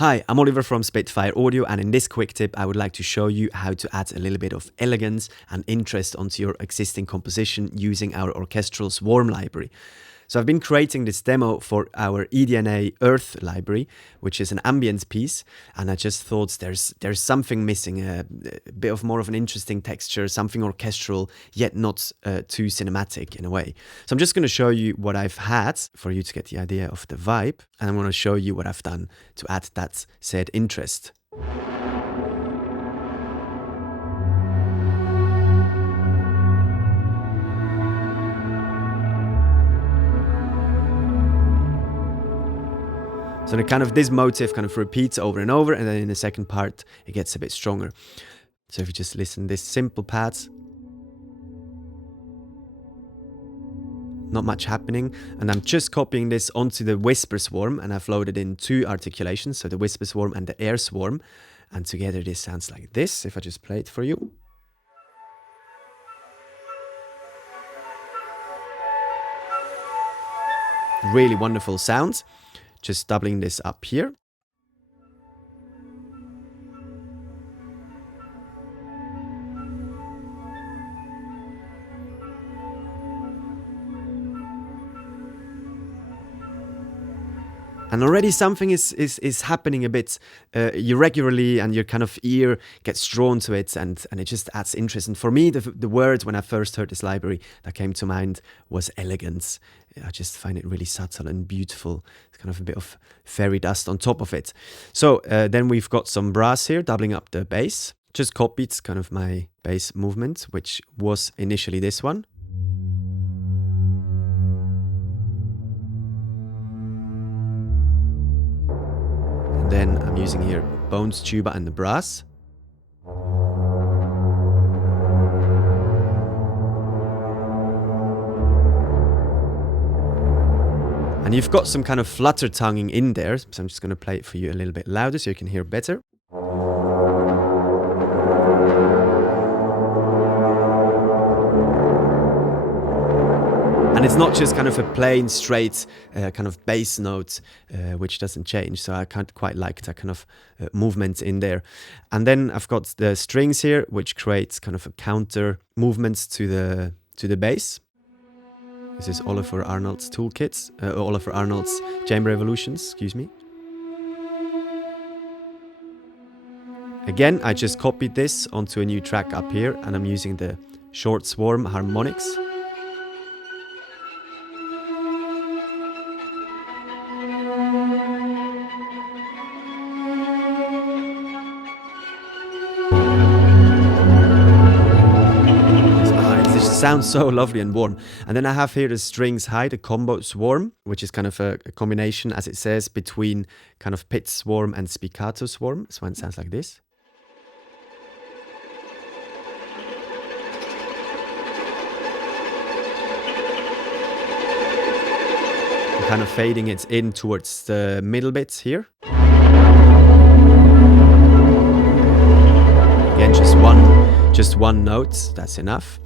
Hi, I'm Oliver from Spitfire Audio, and in this quick tip I would like to show you how to add a little bit of elegance and interest onto your existing composition using our Orchestral Swarm library. So I've been creating this demo for our eDNA Earth library, which is an ambient piece, and I just thought there's something missing, a bit of more of an interesting texture, something orchestral, yet not too cinematic in a way. So I'm just going to show you what I've had for you to get the idea of the vibe, and I'm going to show you what I've done to add that said interest. So this motif kind of repeats over and over, and then in the second part it gets a bit stronger. So if you just listen, this simple pads, not much happening, and I'm just copying this onto the Whisper Swarm, and I've loaded in two articulations, so the Whisper Swarm and the Air Swarm, and together this sounds like this, if I just play it for you. Really wonderful sounds. Just doubling this up here. And already something is happening a bit irregularly, and your kind of ear gets drawn to it, and it just adds interest. And for me, the word when I first heard this library that came to mind was elegance. I just find it really subtle and beautiful. It's kind of a bit of fairy dust on top of it. So then we've got some brass here, doubling up the bass. Just copied kind of my bass movement, which was initially this one. Then I'm using here bones, tuba and the brass. And you've got some kind of flutter tonguing in there, so I'm just going to play it for you a little bit louder so you can hear better. And it's not just kind of a plain, straight kind of bass note, which doesn't change. So I can't quite like that kind of movement in there. And then I've got the strings here, which creates kind of a counter movements to the bass. This is Oliver Arnold's toolkits, Oliver Arnold's chamber evolutions, excuse me. Again, I just copied this onto a new track up here, and I'm using the short swarm harmonics. Sounds so lovely and warm. And then I have here the strings high, the combo swarm, which is kind of a combination, as it says, between kind of pit swarm and spiccato swarm. This one sounds like this. I'm kind of fading it in towards the middle bits here. Again, just one note, that's enough.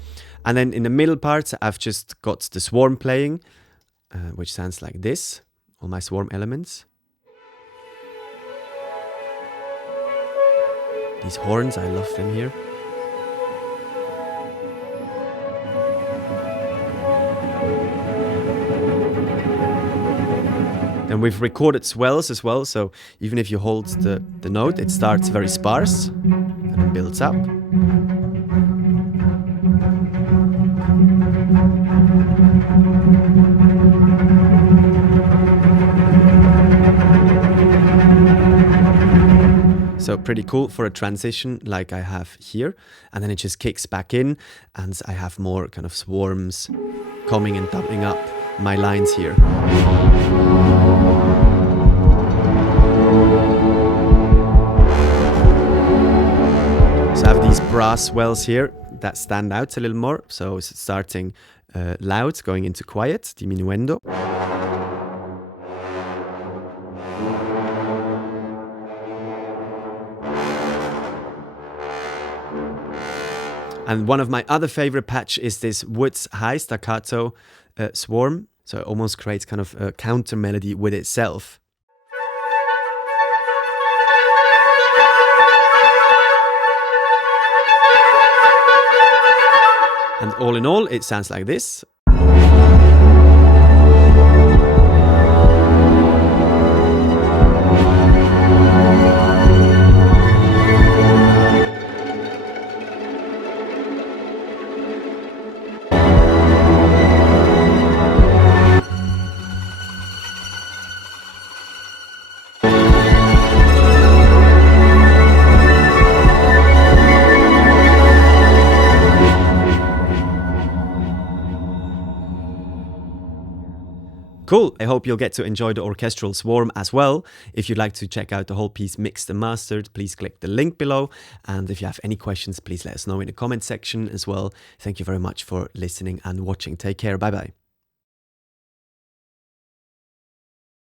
And then in the middle part, I've just got the swarm playing, which sounds like this, all my swarm elements. These horns, I love them here. And we've recorded swells as well, so even if you hold the note, it starts very sparse and it builds up. So pretty cool for a transition like I have here. And then it just kicks back in, and I have more kind of swarms coming and doubling up my lines here. So I have these brass swells here that stand out a little more. So it's starting loud, going into quiet, diminuendo. And one of my other favorite patch is this woods high staccato swarm. So it almost creates kind of a counter melody with itself. And all in all, it sounds like this. Cool, I hope you'll get to enjoy the Orchestral Swarm as well. If you'd like to check out the whole piece mixed and mastered, please click the link below. And if you have any questions, please let us know in the comment section as well. Thank you very much for listening and watching. Take care, bye bye.